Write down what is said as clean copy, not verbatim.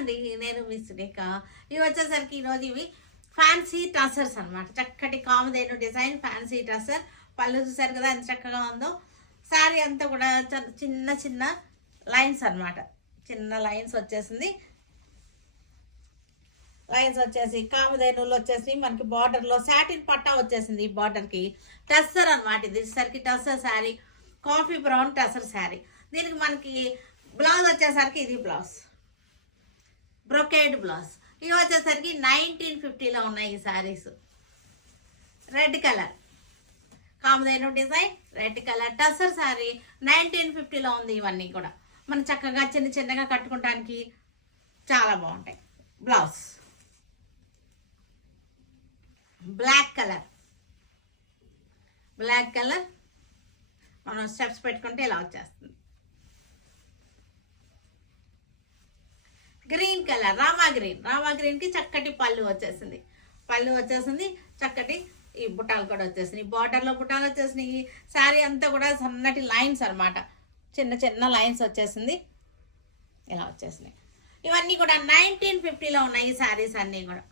అండి, నేను మీ సురేఖ. ఇవి వచ్చేసరికి ఈరోజు ఇవి ఫ్యాన్సీ టసర్స్ అనమాట. చక్కటి కామధేను డిజైన్ ఫ్యాన్సీ టసర్. పళ్ళు చూసారు కదా ఎంత చక్కగా ఉందో. శారీ అంతా కూడా చిన్న చిన్న లైన్స్ అనమాట. చిన్న లైన్స్ వచ్చేసింది. లైన్స్ వచ్చేసి కామధేనులు వచ్చేసి మనకి బార్డర్లో సాటిన్ పట్టా వచ్చేసింది. ఈ బార్డర్కి టస్సర్ అనమాట. ఇది సరికి టస్సర్ శారీ, కాఫీ బ్రౌన్ టసర్ శారీ. దీనికి మనకి బ్లౌజ్ వచ్చేసరికి ఇది బ్లౌజ్, బ్రొకేడ్ బ్లౌజ్. ఇవి వచ్చేసరికి 1950లో ఉన్నాయి ఈ saris. Red colour Kamadhenu design, red colour tussar sari 1950లో ఉంది. ఇవన్నీ కూడా మనం చక్కగా చిన్న చిన్నగా కట్టుకోవడానికి చాలా బాగుంటాయి. Blouse black colour, black colour మనం స్టెప్స్ పెట్టుకుంటే ఇలా వచ్చేస్తుంది. Green colour rama green, rama గ్రీన్కి చక్కటి పళ్ళు వచ్చేసింది. పళ్ళు వచ్చేసింది చక్కటి. ఈ బుట్టాలు కూడా వచ్చేసినాయి, బార్డర్లో బుట్టాలు వచ్చేసినాయి. శారీ అంతా కూడా సన్నటి లైన్స్ అనమాట, చిన్న చిన్న లైన్స్ వచ్చేసింది. ఇలా వచ్చేసినాయి. ఇవన్నీ కూడా 1950లో ఉన్నాయి ఈ శారీస్ అన్నీ కూడా.